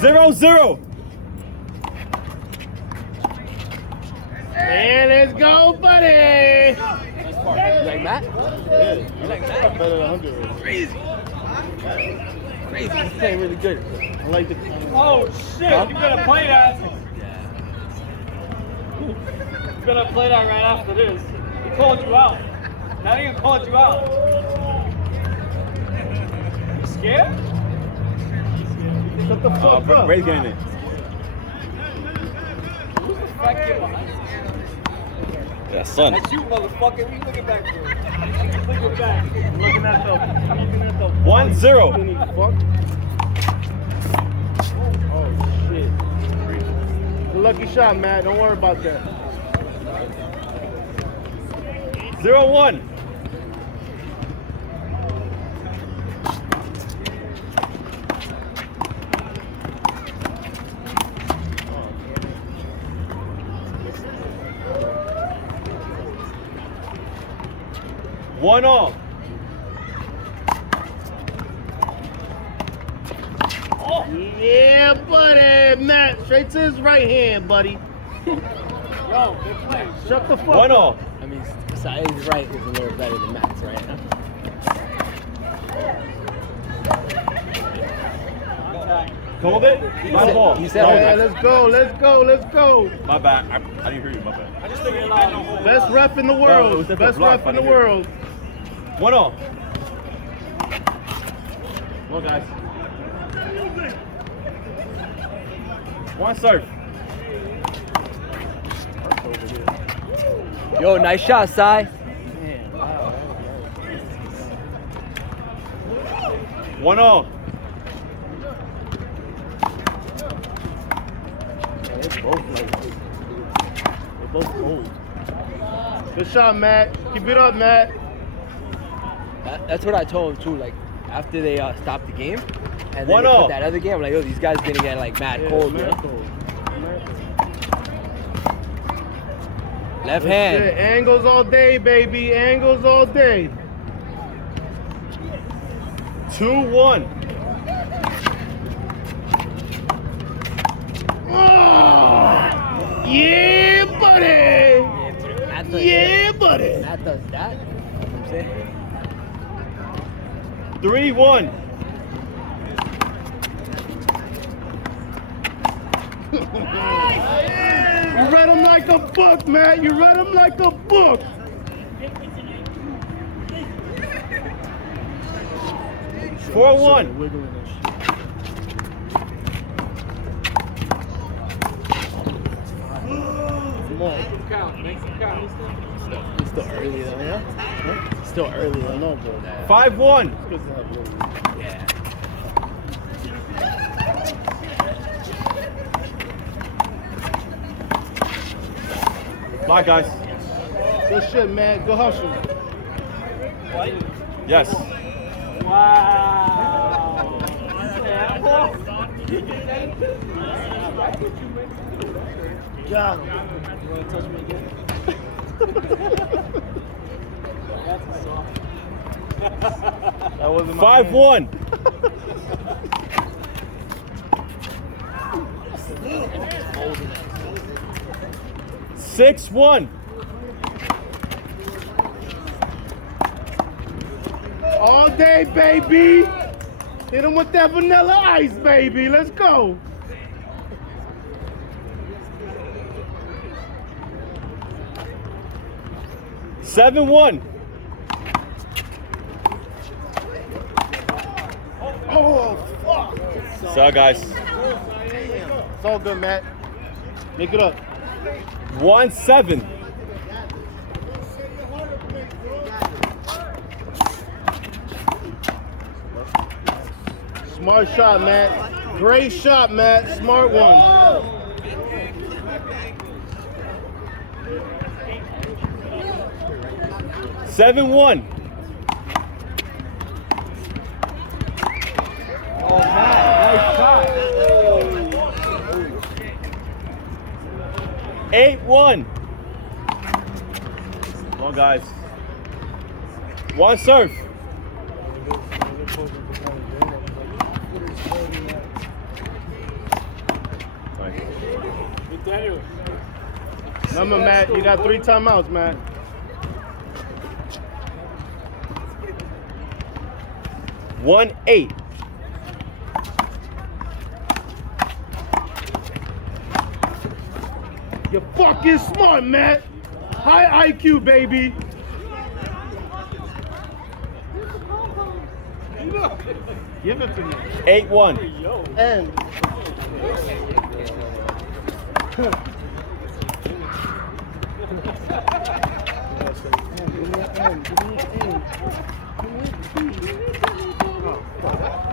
0-0. And let's go, buddy. You like Matt? Yeah, you like Matt? Better than 100. Crazy. Crazy. He's playing really good. I like the. Oh shit! Huh? You better play that. You better play that right after this. He called you out. Now he called you out. You scared? Shut the fuck up. Ray's getting it. Who's the fat kid behind you? Yeah, son. That's you, motherfucker. What are you looking back for? Looking back. Looking at the 1-0. skinny fuck. Oh shit. It's a lucky shot, Matt. Don't worry about that. 0-1. One all. Yeah, buddy. Matt, straight to his right hand, buddy. Yo, good play. Shut the fuck One up. all. I mean, Syed's right is a little better than Matt's right now. Called it? My ball. He said, Yeah, let's go, let's go, let's go. My bad. I didn't hear you. My bad. I just think you're allowed. Best ref in the No, it world. was different Best block, ref in the I didn't hear it. world. One all. Well, guys. One serve. yo, nice shot, Sy. One all. They're both old. Good shot, Matt. Keep it up, Matt. That's what I told him too. Like after they stopped the game, and then One they all. put that other game, I'm like, yo, these guys gonna get like mad cold, Matt man. cold. Left Good hand. shit. Angles all day, baby. Angles all day. 2-1. Oh, yeah, buddy. Matt does, Yeah, buddy. Matt does that. You know what I'm saying? 3-1. You read him like a book, Matt. You read him like a book. Four one. Wiggling and shit. Come on. Count. Make some count. It's still early though, yeah? Still early I though. know, bro. 5-1. It's good to have you. Yeah. Bye, guys. Good shit, man. Good hustle. Yes. Wow. Got him. You want to touch me again? That's a soft. That wasn't my 5-1. Holding it. 6-1. All day, baby. Hit him with that vanilla ice, baby. Let's go. Seven one. Oh, fuck. So, guys. It's all good, Matt. Make it up. 1-7. Smart shot, Matt. Great shot, Matt. Smart one. 7-1. Oh, nice shot. 8-1. Come on, guys. One serve. Remember, Matt, you got 3 timeouts, Matt. 1-8. You're fucking smart, Matt. High IQ, baby. Give it to me. 8-1. And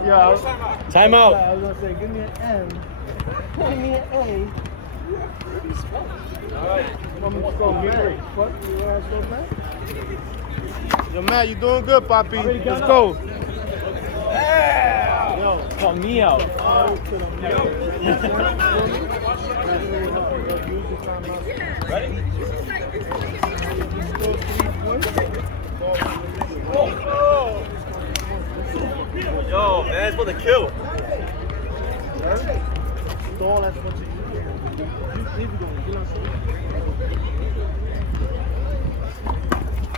yeah, Timeout. I was gonna say, give me an M. Give me an A. Want me to go, Matt? What? You want to go, Matt? Yo, Matt, you doing good, Poppy. Let's go. Yo, Call me out. Ready? Yo, man, it's for the kill.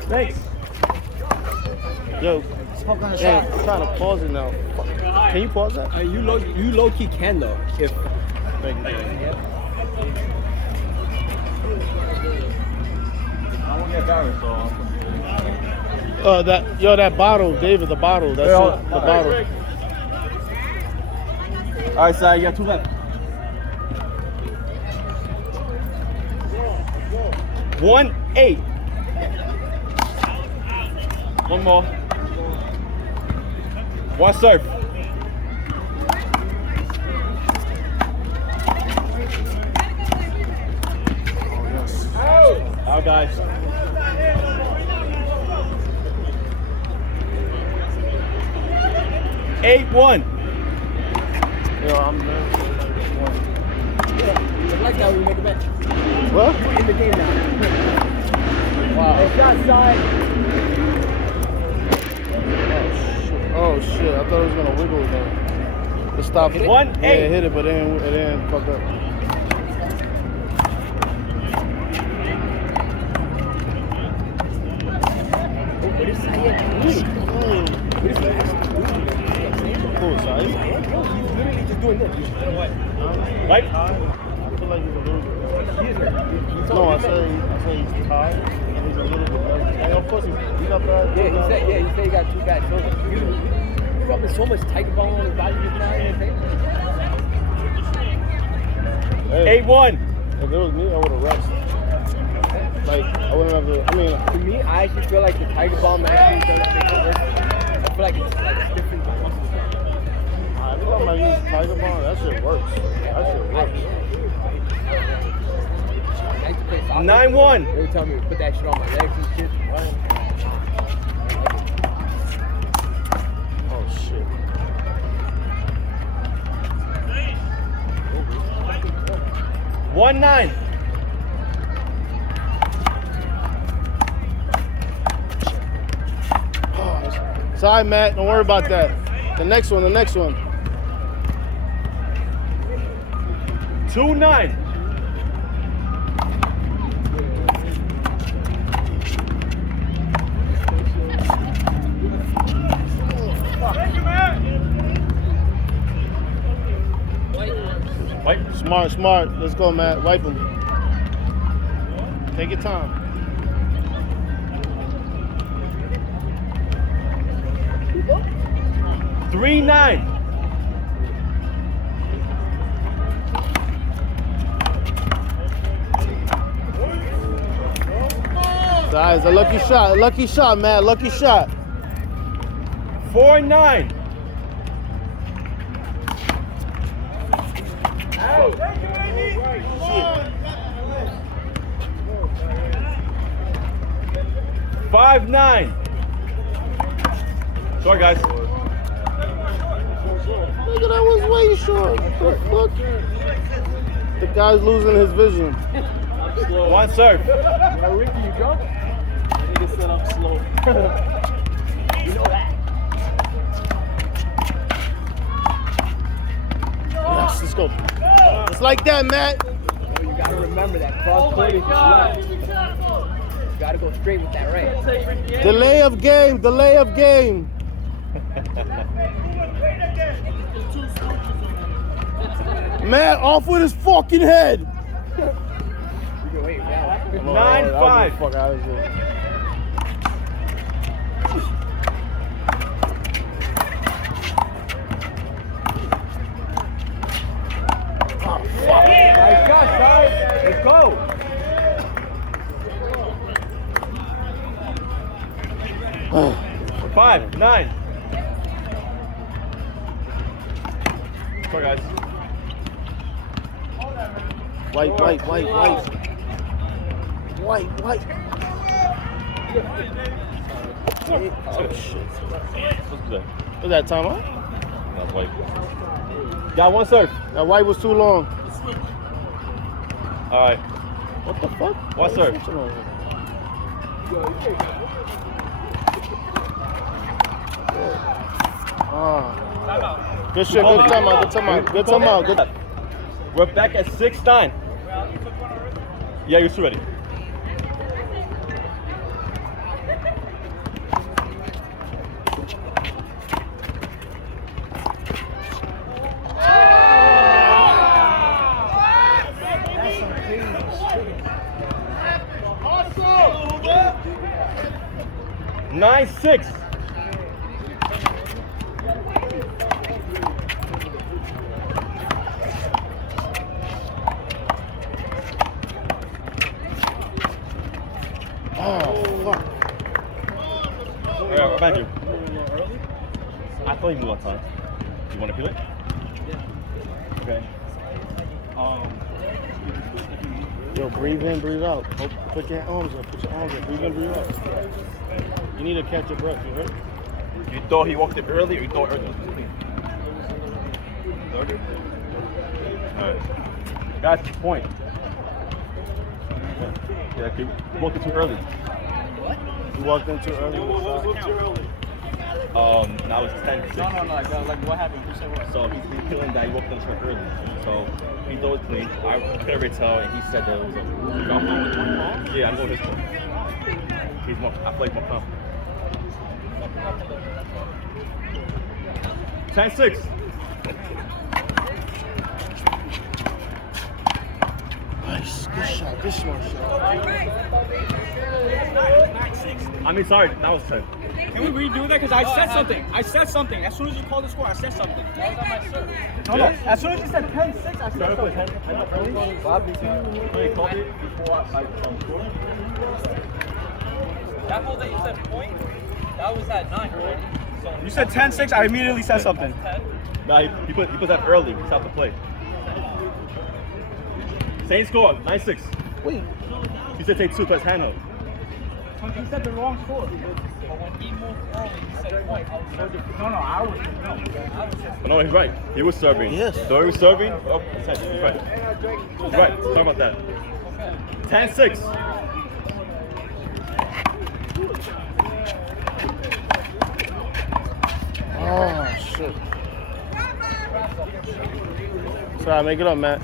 Thanks. Yo, I'm trying to pause it now. Can you pause that? You low key can though. If Thank you. I won't get embarrassed, so. That bottle, David, the bottle. That's it, the bottle. All right, Syed, you got 2 left. 1-8. One more. One serve. Out, guys. Eight one. Yo, I'm I like that when we make a bet. What? You're in the game now. Wow. It's not side. Oh shit! I thought it was gonna wiggle again. It stopped. 1-8. Yeah, it hit it, but it didn't fuck up. What is Syed doing? What is he actually doing? Cool, Syed. He's literally just doing this. Right? I feel like he's a little bit. He is right. No, I say he's tired. And he's a little bit. And of course, he's not bad. Yeah, he said he got 2 bad shoulders. He's rubbing so much tiger ball on his body just now. Hey, 8-1. if it was me, I would have rested. Like, I wouldn't have to. I mean, To me, I actually feel like the tiger bomb actually does make it worse. I feel like it's like different. every time I use Tiger Bomb, that shit works. That shit works. I used to play soccer. 9-1. They would tell me to put that shit on my legs and shit. Oh shit. 1-9. Sorry, Matt. Don't worry about that. The next one. 2-9. Wipe. Smart. Let's go, Matt. Wipe him. Take your time. Three 9. Guys, a lucky shot, Matt. Lucky shot. 4-9. Five 9. Sorry, guys. Nigga, that was way short. What the fuck? The guy's losing his vision. One serve. Ricky, you drunk? Nigga said I'm slow. You know that. Yes, let's go. It's like that, Matt. You got Gotta remember that cross court is left. You gotta go straight with that right. Delay of game. Delay of game. Matt, off with his fucking head. You can wait, yeah. 9-5. Fuck out of here. Nice shot, Syed. Let's go. Oh. 5-9. Sorry, guys. White. Oh, shit. Was that time out? That's white. Got one serve. That white was too long. All right. What the fuck? One serve. Good shit. Good timeout. Good. We're back at 6-9. Yeah, you're still ready. Awesome. 9-6. Thank you. I thought you moved on time. Do you want to feel it? Yeah. Okay. Yo, breathe in, breathe out. Put your arms up. Breathe in, breathe out. You need to catch your breath. You heard? You thought he walked it early, or you thought early? Alright. Guys, point. Yeah, you walked it too early. You walked in too early. Now it's 10-6. No. Like, what happened? You said what? So he's been feeling that he walked in too early. So he thought it was clean. I could already tell, and he said that it was a. Yeah, I'm going this one. He's more. I feel like more confident. 10-6. Nice. Good shot. Good smart shot. I mean, sorry, that was 10. Can we redo that? Because I said something. As soon as you called the score, I said something. That was on my serve. No. As soon as you said 10-6, I said something. That ball that you said point, that was at 9 already. So you said 10-6, I immediately said something. Nah, he put that early. He stopped the play. Same score, 9-6. Wait. He said take 2 plus handle. He said the wrong score. But when he moved early, he said point. I was so different. No, No, he's right. He was serving. Yes. So he was serving. Oh, he's right. He's right. Sorry about that. 10-6. Oh, shit. Sorry, make it up, Matt.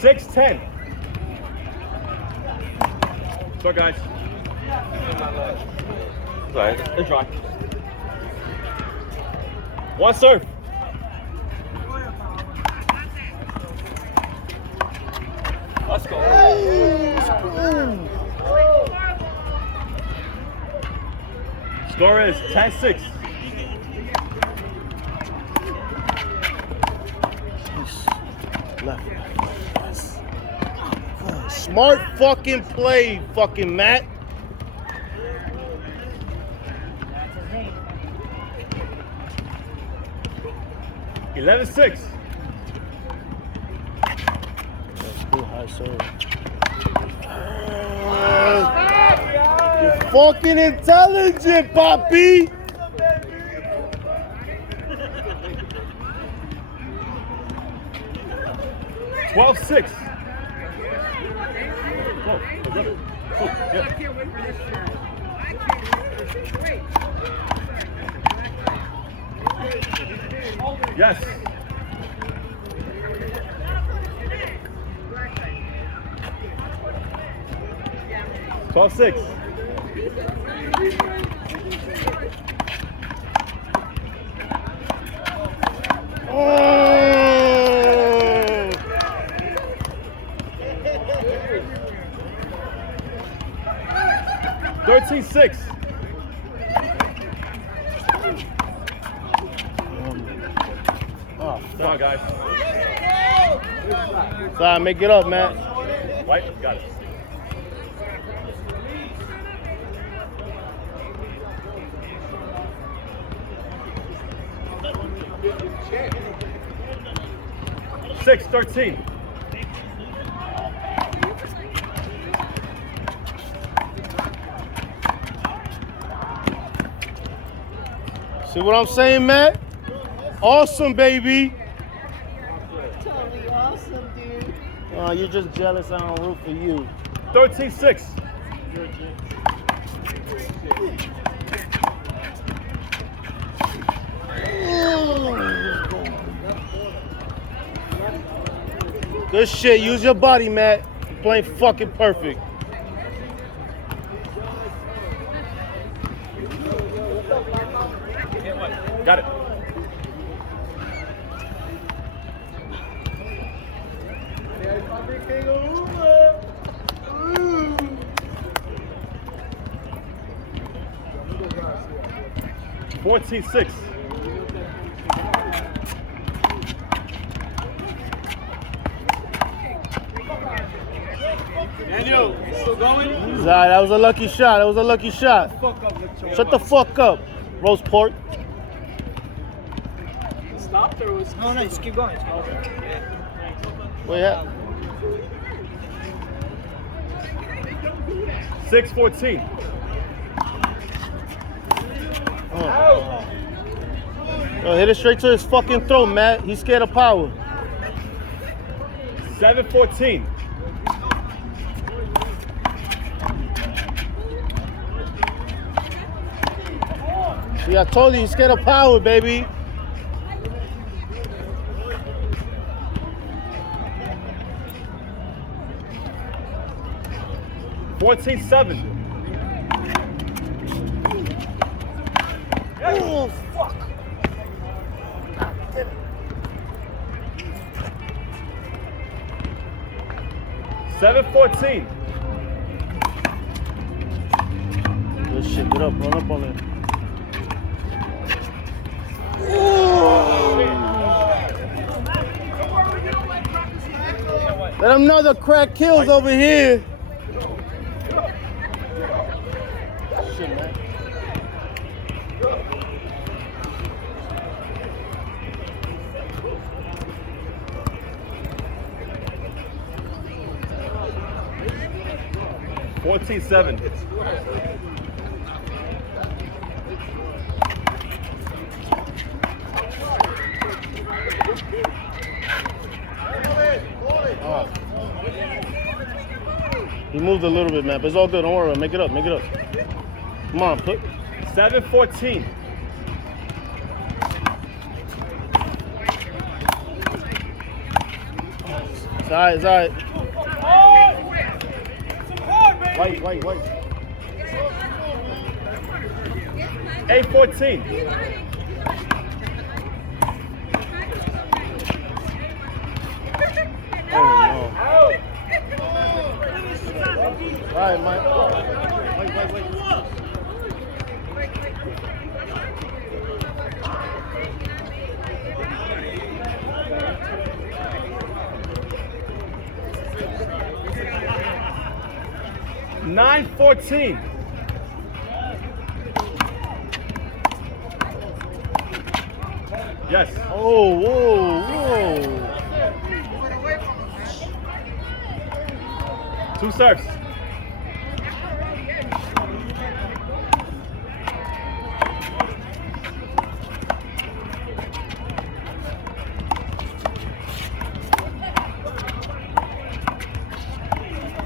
6-10. Sorry, guys. Sorry, it's dry. One serve. Let's go. Score is 10-6. Left. Smart fucking play, fucking Matt. Eleven 6. You're fucking intelligent, Poppy. 12-6. Yes. 12-6. Oh! 13-6. Oh, Come on, guys. Syed, make it up, man. White, got it. Six, 13. See what I'm saying, Matt? Awesome, baby. Totally awesome, dude. Oh, you're just jealous I don't root for you. 13-6. Good shit. Use your body, Matt. You're playing fucking perfect. Got it. $14-6. Daniel, you still going? Syed, that was a lucky shot. That was a lucky shot. Shut the fuck up, roast pork. Stopped or was? No, just keep going. Wait, yeah. 6-14. Yo, hit it straight to his fucking throat, Matt. He's scared of power. 7-14. See, I told you, he's scared of power, baby. $14-7. Oh, fuck. 7-14. Good shit. Get up. Run up on it. Let him know the crack kills over here. Shit, man. $14-7. Oh. He moved a little bit, man, but it's all good. Don't worry about it. Make it up. Make it up. Come on, put. 7-14. It's all right. It's all right. Wait. 8-14. Oh, no. All right, Mike. Wait. 9-14. Yes. Oh, whoa. 2 serves.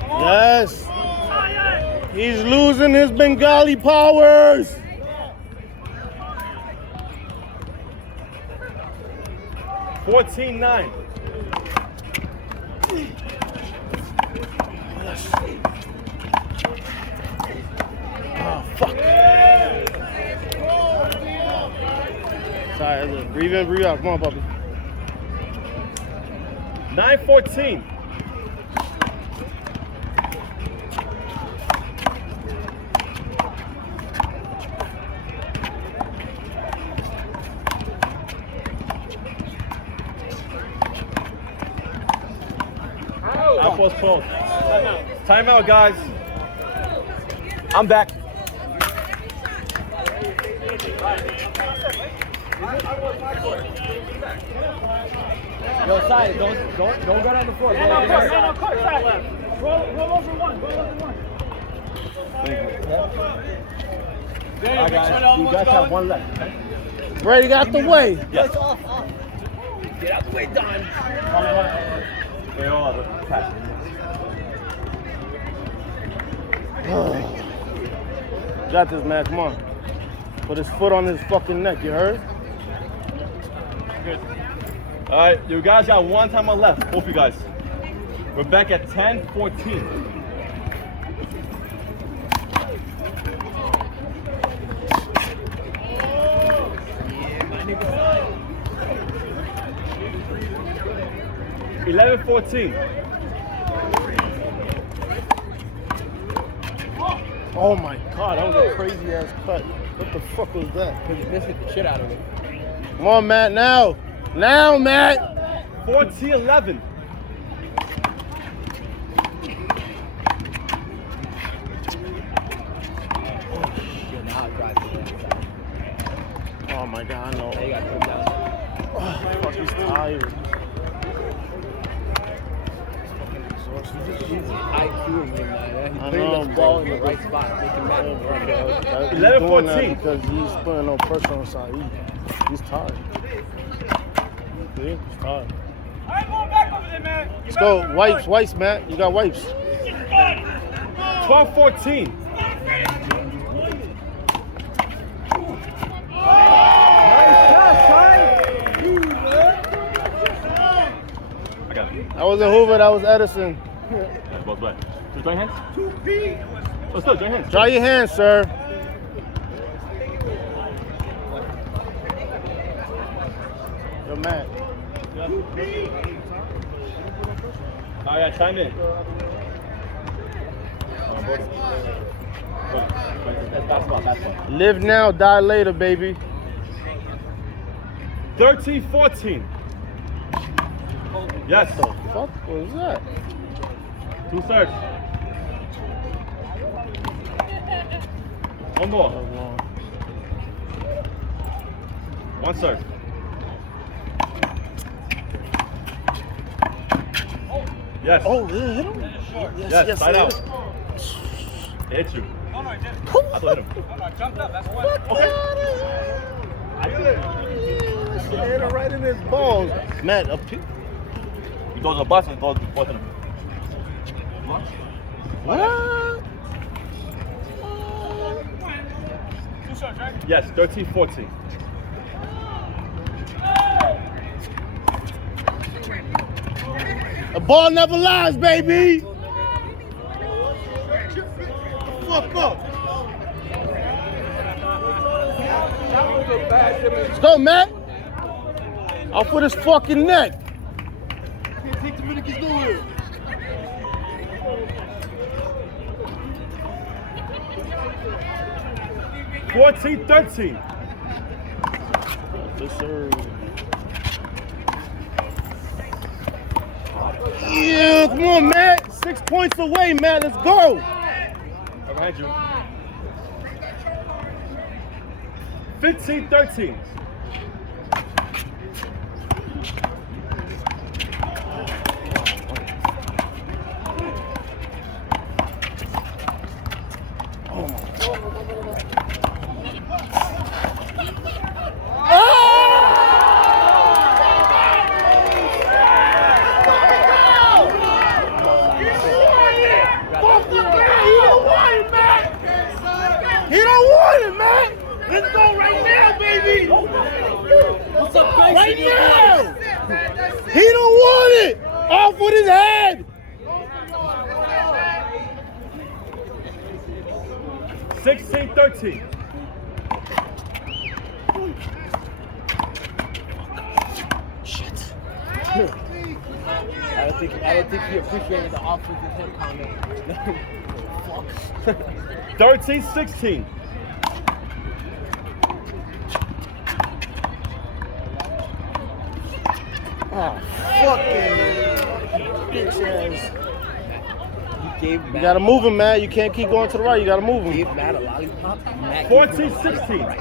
Yes. He's losing his Bengali powers. $14-9. Syed, breathe in, breathe out. Come on, puppy. 9-14. Outpost close. Timeout, guys. I'm back. Yo, Syed, don't go down the floor. Man on court, Syed. Roll over one. All right, guys. You guys have one left. Okay? Brady got the way. Yes. Get out the way, Don. They all have a pass. Got this, man. Come on. Put his foot on his fucking neck. You heard? Good. All right, you guys got one timer left. Both you guys. We're back at 10-14. Yeah, 11-14. Oh my God, that was a crazy ass cut. What the fuck was that? Because he missed the shit out of it. Come on, Matt, now. Now, Matt. 14-11. Yo, now it drives to the inside. Oh my God, I know. Now you got to put him down. Oh, fuck, he's tired. He's IQing him, man. He's I putting know, the ball bro. in the right spot, making that. 11-14. Because he's putting no pressure on Syed. He's tired. See? He's tired. All right, going back over there, man. Let's go. Wipes, Matt. You got wipes. 12-14. I got it. That wasn't Hoover, that was Edison. Yeah, both way. Just join hands? Let's go, join hands. Try your hands, sir. Yo, Matt. All right, time in. That's basketball. Live now, die later, baby. 13-14. Yes. What the fuck was that? 2 serves. One more. 1 serve. Yes. Oh, it hit him? Yes, side out. it It hit you. No, I didn't. I thought it hit him. No, I jumped up. That's why. Okay. hit him right in his balls. Matt, up here. You go to the bus and go to both of them. What? 2 shots, right? Yes, 13-14. The ball never lies, baby. Fuck up. Let's go, Matt. I'll put his fucking neck. Can't take the Dominicans nowhere. $14-13. Yes, sir. Yeah, come on, Matt. 6 points away, Matt. Let's go. Right behind you. 15-13. He don't want it, man. Let's go right now, baby. What's up, Gracie? Right now. He don't want it. Off with his head. 16-13. don't think he appreciated the offensive head comment. Fuck. 13-16. Oh, fucking bitch ass. You gotta move him, man. You can't keep going to the right. You gotta move him. Gave Matt a lollipop. 14-16.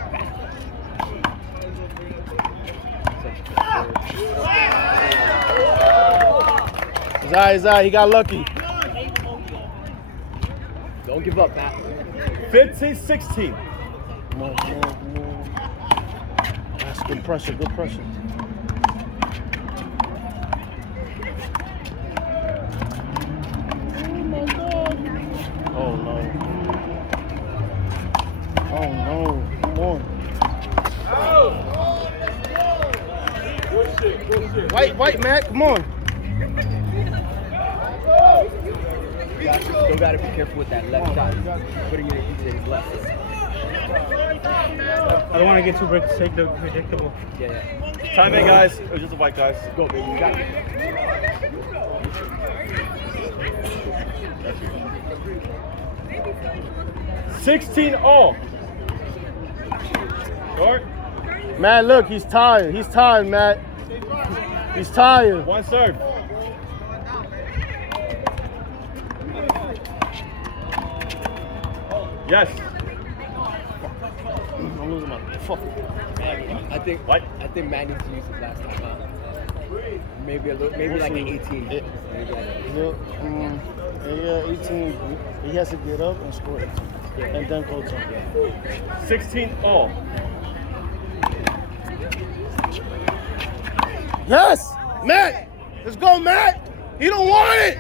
Zai, he got lucky. Don't give up, Matt. 15-16. Come on. That's good pressure, good pressure. Oh no. Oh no. Come on. White, Matt, come on. Still gotta be careful with that left shot. Putting it into his left. I don't want to get too predictable. Yeah. Time in, guys. It was just the white guys. Go, baby. You got it. 16 all. Short. Matt, look, he's tired. He's tired, Matt. He's tired. One serve. Yes. I'm losing my fuck. I think Matt needs to use his last time out. Maybe like an 18. Yeah, 18. He has to get up and score 18. And then go to 16 all. Yes! Matt! Let's go, Matt! He don't want it!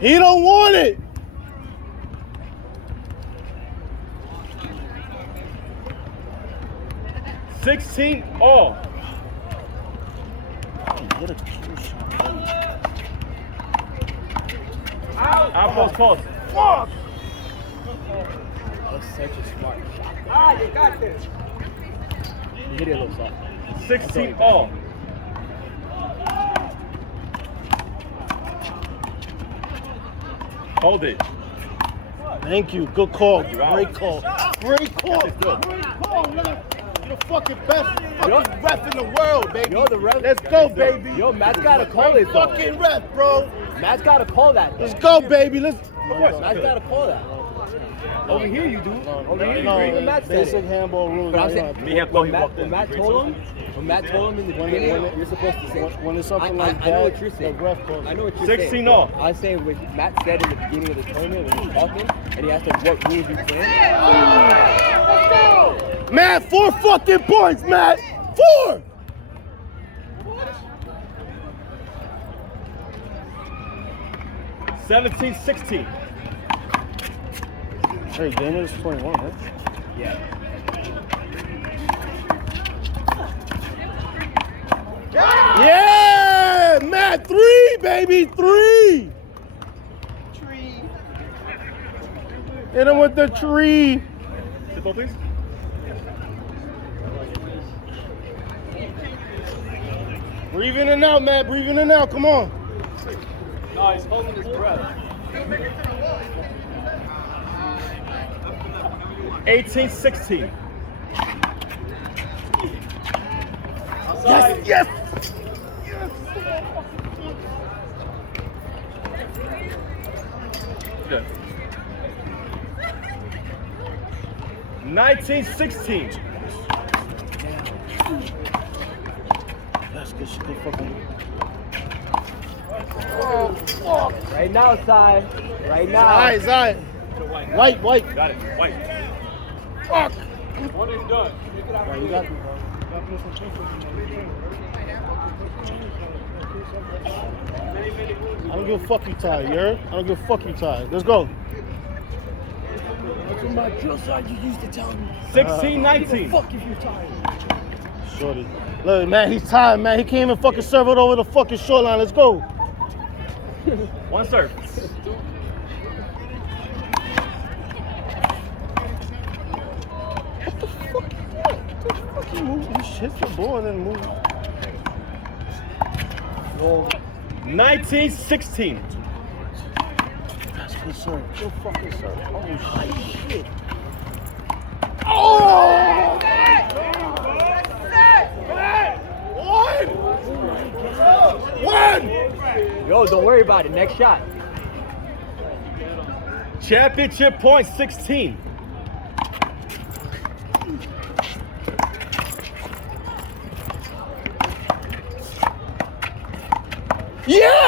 He don't want it! $16 all. Get a true shot. Outpost post. Fuck! That's such a smart shot. You got this. You hit it a little soft. 16 all. Hold it. Thank you. Good call. Great call. Great call. Great call, man. You're the fucking best fucking ref in the world, baby. Yo, the ref. Let's go, baby. Yo, Matt's gotta call it, though. Fucking ref, bro. Matt's gotta call that. Let's go, baby. Let's. Matt's gotta call that. Over here you do. Over here you do. Even Matt said Basic it. handball rules. But I'm saying, when Matt told him in the beginning, you're supposed to say. When it's something like that, I know what you're saying. the ref calls I know what you're 16 saying. all. I was saying what Matt said in the beginning of the tournament when he was talking, and he asked us what rules we playing. Matt, 4 fucking points, Matt. 4. $17-16. Hey, Daniel is 21, right? Yeah. Yeah, Matt, 3, baby, 3. Tree. Hit him with the tree. Sit down, please. Breathe in and out, Matt. Breathe in and out. Come on. No, he's holding his breath. 18-16. Yes, yes. Good. 19-16. That's good shit. Good fucking. Oh, fuck. Right now, Syed. Right now. Zai. White. Got it. White. Fuck. One is done. Bro, you got me, bro. I don't give a fuck you tired, you heard? I don't give a fuck you tired. Let's go. That's what my drill sergeant used to tell me. 16-19. Fuck if you're tired. Shorty. Look, man, he's tired, man. He can't even fucking serve it over the fucking shoreline. Let's go. One serve. You hit the ball and then move. goal. 19-16. That's good serve. Good fucking serve. Oh, shit. Oh! One! Yo, don't worry about it. Next shot. Championship point 16. Yeah!